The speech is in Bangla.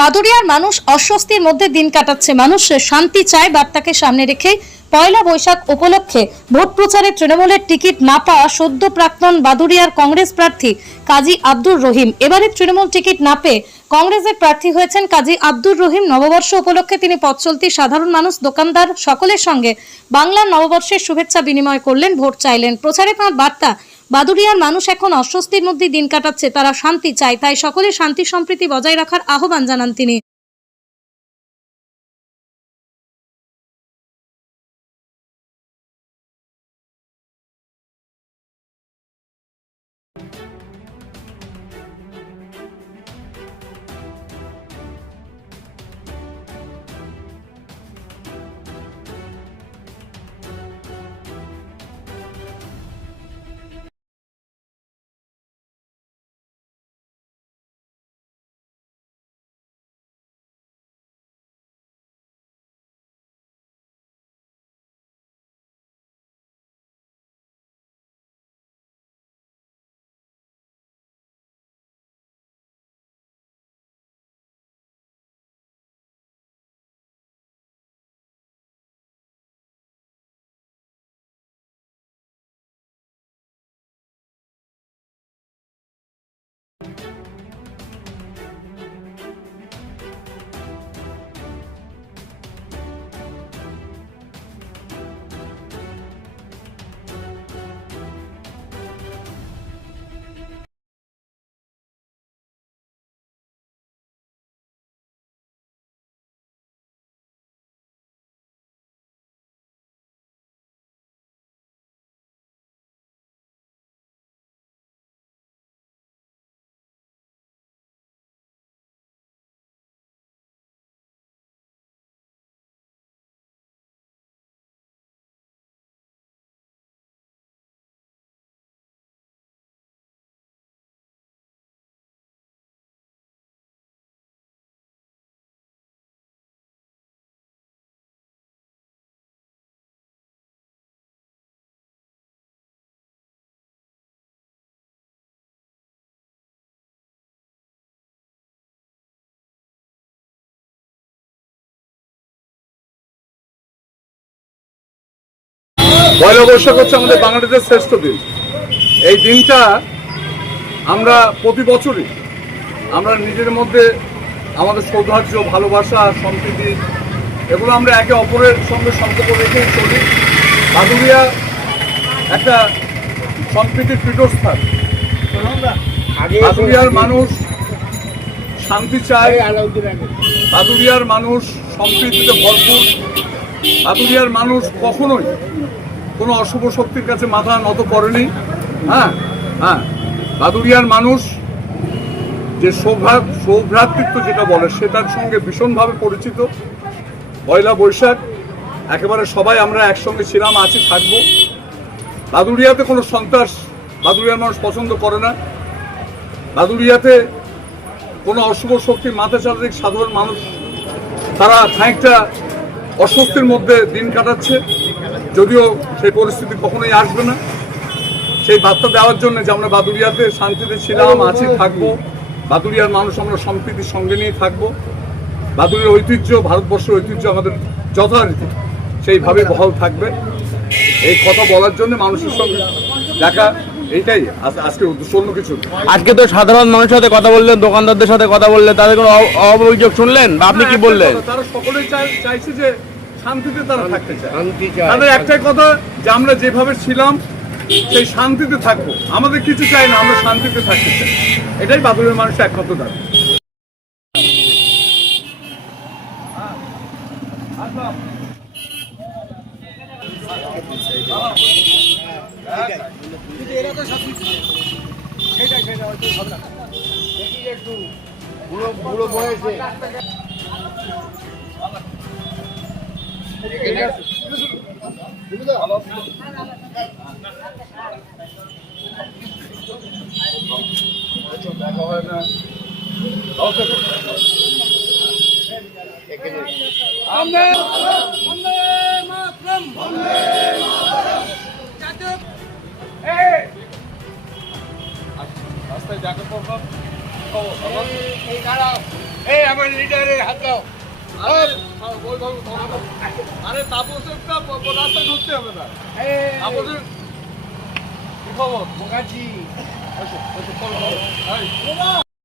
বাদুড়িয়ার মানুষ অস্বস্তির মধ্যে দিন কাটাচ্ছে। মানুষ শান্তি চায়। বার্তাকে সামনে রেখে পয়লা বৈশাখ উপলক্ষে ভোট প্রচারে তৃণমূলের টিকিট না পাওয়া সদ্য প্রাক্তন বাদুড়িয়ার কংগ্রেস প্রার্থী কাজী আব্দুর রহিম এবারে তৃণমূল টিকিট না পেয়ে কংগ্রেসের প্রার্থী হয়েছেন কাজী আব্দুর রহিম। নববর্ষ উপলক্ষে তিনি পথ চলতি সাধারণ মানুষ, দোকানদার সকলের সঙ্গে বাংলার নববর্ষের শুভেচ্ছা বিনিময় করলেন, ভোট চাইলেন। প্রচারে তাঁর বার্তা, বাদুড়িয়ার মানুষ এখন অস্বস্তির মধ্যে দিন কাটাচ্ছে, তারা শান্তি চায়, তাই সকলে শান্তি সম্প্রীতি বজায় রাখার আহ্বান জানান তিনি। পয়লা বৈশাখ হচ্ছে আমাদের বাঙালিদের শ্রেষ্ঠ দিন। এই দিনটা আমরা প্রতি বছরই আমরা নিজের মধ্যে আমাদের সৌহার্দ্য, ভালোবাসা, সম্প্রীতি এগুলো আমরা একে অপরের সঙ্গে সম্পর্ক রেখেই চলি। বাদুড়িয়া একটা সম্প্রীতির পীঠস্থান। বাদুড়িয়ার মানুষ শান্তি চায়, বাদুড়িয়ার মানুষ সম্প্রীতিতে ভরপুর। বাদুড়িয়ার মানুষ কখনোই কোনো অশুভ শক্তির কাছে মাথা নত করেনি। বাদুড়িয়ার মানুষ যে সৌভ্রাতৃত্ব যেটা বলে সেটার সঙ্গে ভীষণভাবে পরিচিত। পয়লা বৈশাখ একেবারে সবাই আমরা একসঙ্গে ছিলাম, আছি, থাকবো। বাদুড়িয়াতে কোনো সন্ত্রাস বাদুড়িয়ার মানুষ পছন্দ করে না। বাদুড়িয়াতে কোনো অশুভ শক্তি মাথা চালিয়ে সাধারণ মানুষ তারা খানিকটা অস্বস্তির মধ্যে দিন কাটাচ্ছে, যদিও সেই পরিস্থিতি কখনোই আসবে না। সেই বার্তা দেওয়ার জন্য যে আমরা বাদুড়িয়াতে শান্তিতে ছিলাম, আছি, থাকবো। বাদুড়িয়ার মানুষ আমরা সম্প্রীতির সঙ্গে নিয়ে থাকবো। বাদুড়িয়ার ঐতিহ্য, ভারতবর্ষের ঐতিহ্য আমাদের যথারীতি সেইভাবে বহাল থাকবে। এই কথা বলার জন্য মানুষের সঙ্গে দেখা, এইটাই আজকে উদ্দেশ্য, অন্য কিছু। আজকে তো সাধারণ মানুষের সাথে কথা বললেন, দোকানদারদের সাথে কথা বললেন, তাদের কোনো অভিযোগ শুনলেন বা আপনি কি বললেন? তারা সকলেই চাইছে যে শান্তিতে তারা থাকতে চায়। তাদের একটাই কথা যে আমরা যেভাবে ছিলাম সেই শান্তিতে থাকবো, আমাদের কিছু চাই না, আমরা শান্তিতে থাকতে চাই। এটাই বাদুড়িয়ার মানুষের একমাত্র দাবি। বুড়ো বয়সে দেখা হয় না। রাস্তায় যাকে পড়লাম এই আমার লিডারের হাত দাও। আরে তাপসের তো রাস্তা ঢুকতে হবে না। তাপসের কি খবর? মুখার্জি